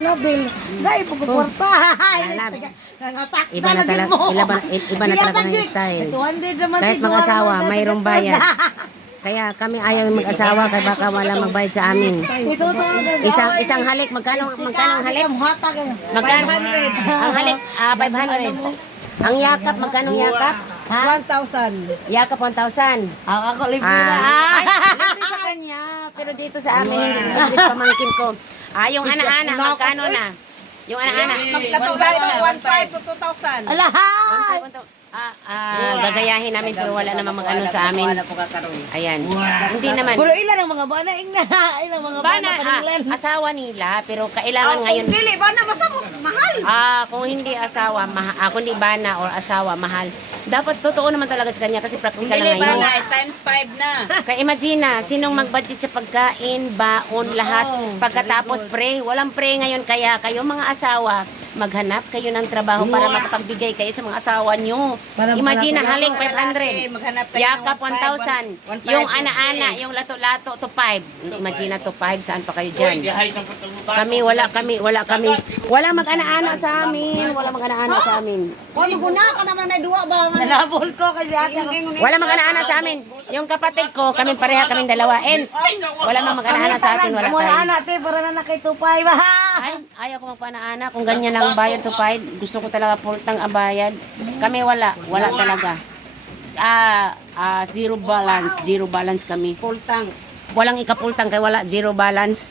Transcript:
Nabil, dahil po kuporta. Iba na talaga, iba na talaga ng style. Kahit mag-asawa, mayroong bayad. Kaya kami ayaw mag-asawa kaya baka wala magbayad sa amin. Isang halik, magkano ang halik? Magkano? Ang halik, 500. Ang yakap, magkano ang yakap? 1,000. Yakap 1,000. Ako libre na. Ay, libre sa kanya. Pero dito sa amin, hindi libre sa pamangkin ko. Yung ana-ana, magkano na? Yung ana-ana. Maglato-lato, 1,500 to 2,000. Alahan! Gagayahin namin pero wala namang mag-ano sa amin. Ayan. Hindi naman. Pero ilan ang mga bana? Ilang mga bana Bana, panilan? asawa nila, pero kailangan ngayon. Dili ba na masabot? Mahal. Kung hindi asawa, kung hindi bana or asawa, mahal. Dapat totoo naman talaga sa kanya kasi practical na Dili ba ngayon. na, times 5 na. Kaya imagine na, sinong mag-budget sa pagkain, baon, lahat. Pagkatapos pray, walang pray ngayon. Kaya kayo mga asawa, maghanap kayo ng trabaho para makapagbigay kayo sa mga asawa nyo. Imagine na haling 500. Yakap 1,000. Yung ana-ana, yung lato-lato to 5. Imagine na to 5, saan pa kayo dyan? Wala kami. Wala mag-ana-ana sa amin. Wala mag-ana-ana sa amin. Ano guna ka naman na duwa ba? Nalabol ko kasi ate. Wala mag-ana-ana sa amin. Yung kapatid ko, kami pareha kaming dalawa. Ens, wala mag-ana-ana sa atin. Wala Muna tayo. anak, te, para na nakitupay ba? Ay, ayaw ko magpana-ana. Kung ganyan ang bayad to 5, gusto ko talaga pultang ang bayad. Kami wala talaga. Zero balance kami. Pultang. Walang ikapultang kaya wala, zero balance.